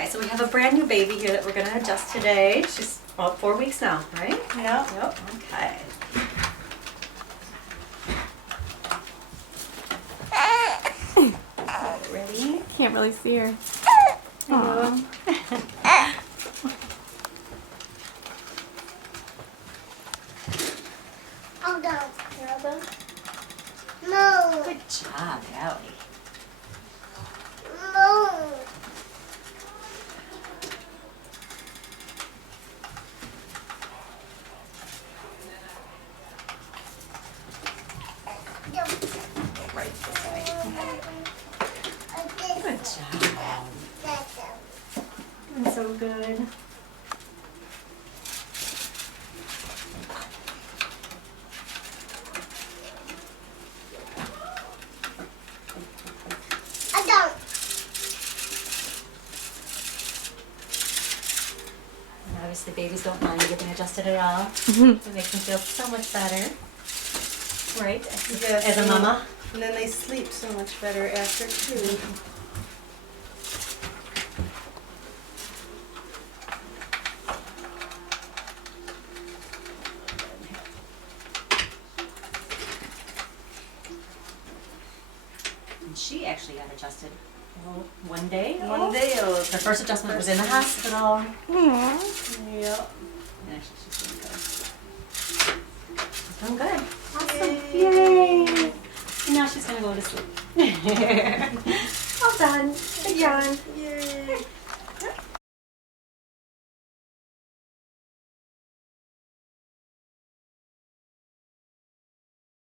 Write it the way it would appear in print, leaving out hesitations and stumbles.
Okay, so we have a brand new baby here that we're going to adjust today. She's about 4 weeks now, right? Yeah. Yep. Okay. Ready? Can't really see her. Aw. I'll go. You'll go? No. Good job, Allie. No. Right this way. Good job. Doing so good. I don't. And obviously babies don't mind getting adjusted at all. It makes them feel so much better. Right? Yes. As a mama. And then they sleep so much better after too. And she actually got adjusted one day. One day old. Her first adjustment was in the hospital. Yep. And actually she's doing good. She's doing good. Awesome. Yay. And now she's going to go to sleep. All done. Good job. Yeah.